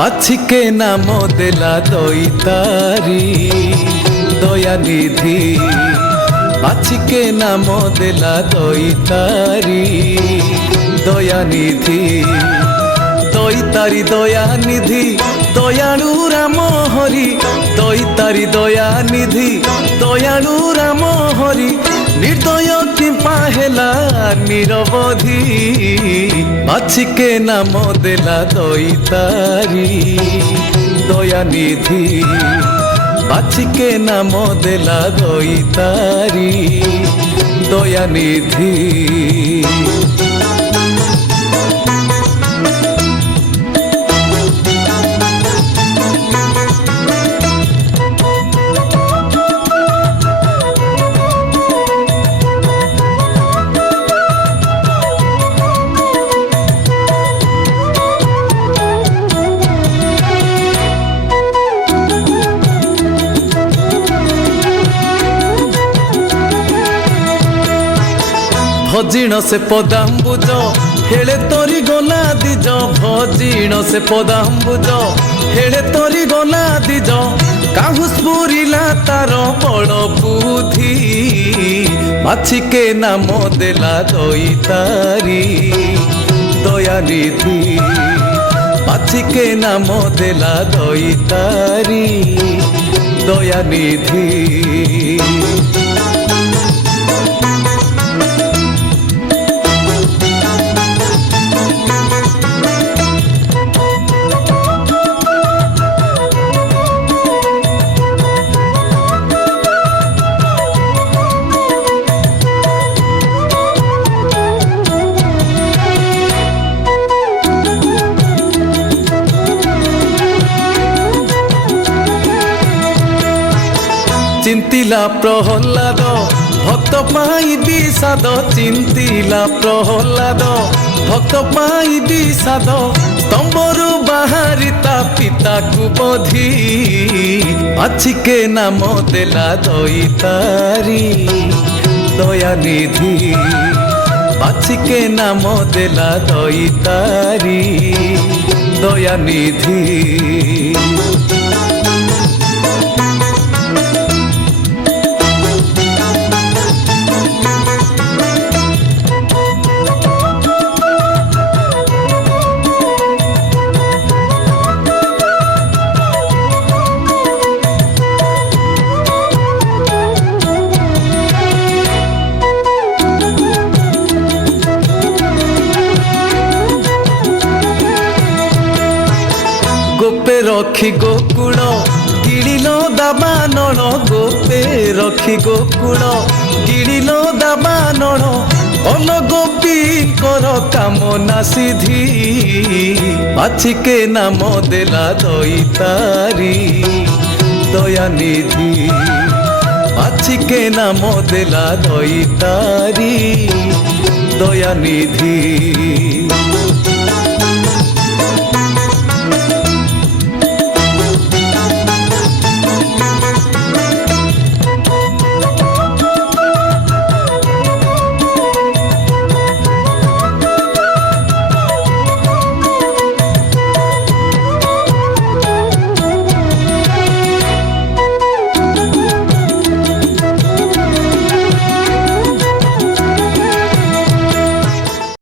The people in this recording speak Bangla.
বাছিকে নাম দেলা দইতারি দয়ানিধি বাছিকে নাম দেলা দইতারি দয়ানিধি দইতারি দয়ানিধি দয়ালু রাম হরি দইতারি দয়ানিধি দয়ালু রাম হরি निर्दय कृपा हेला निरवधि बाछिके नाम देला दईतारी दयानिधि बाछिके नाम देला दईतारी दयानिधि भजिण से पदाम्बुज हेले तोरी गला दिज भजिण से पदाम्बुज हेले तोरी गला दिज काहु स्फुरिला तार बड़ बुद्धि बाछिके नाम देला दईतारी दयानिधि बाछिके नाम देला दईतारी दयानिधि चिंतिला प्रहलाद भक्त पाई विषाद चिंतिला प्रहलाद भक्त पाई विषाद स्तंभरु बाहरिता पिता को बधी बाछिके नाम देला दईतारी दयानिधि बाछिके नाम देला दईतारी दयानिधि गोपे रखी गोकुल गिड़िल दाबानन गोपे रखी गोकुल गिड़िल दाबानन अन गोपी कर कामना सिद्धि बाछिके नाम देला दईतारी दयानिधि बाछिके नाम देला दईतारी दयानिधि।